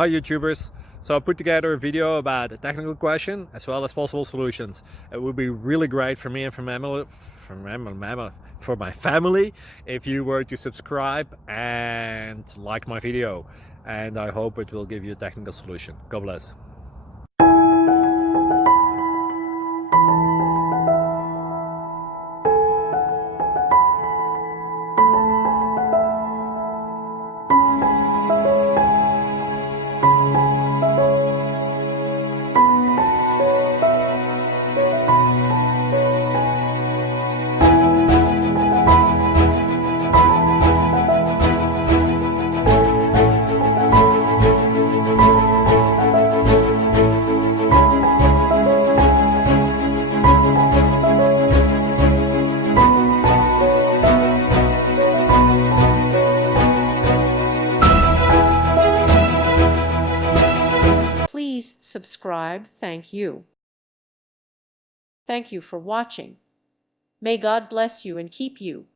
Hi YouTubers. So I put together a video about a technical question as well as possible solutions. It would be really great for me and for my family if you were to subscribe and like my video. And I hope it will give you a technical solution. God bless. Please subscribe. Thank you. Thank you for watching. May God bless you and keep you.